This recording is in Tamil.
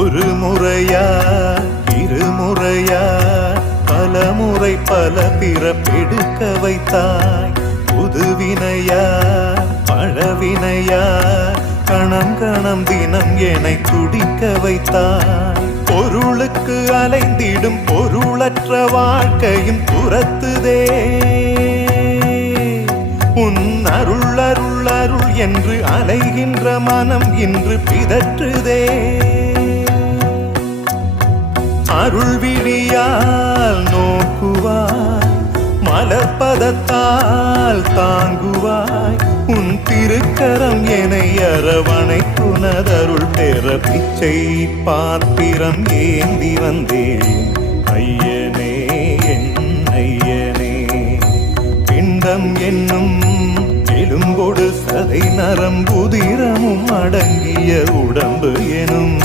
ஒரு முறையா இருமுறையா பல முறை பல பிறப்பெடுக்க வைத்தாய். புதுவினையா பழவினையா கணம் கணம் தினம் என்னை துடிக்க வைத்தாய். பொருளுக்கு அலைந்திடும் பொருளற்ற வாழ்க்கையும் துரத்துதே. உன் அருள் அருள் அருள் என்று அலைகின்ற மனம் இன்று பிதற்றுதே. அருள் விழியால் நோக்குவாய், மலர்பதத்தால் தாங்குவாய். உன் திருக்கரம் என்னை அரவணைத்துனதருள் பெற பிச்சை பாத்திரம் ஏந்தி வந்தேன். ஐயனே என் ஐயனே, பிண்டம் என்னும் எலும்பொடு சதை நரம்புதிரமும் அடங்கிய உடம்பு எனும்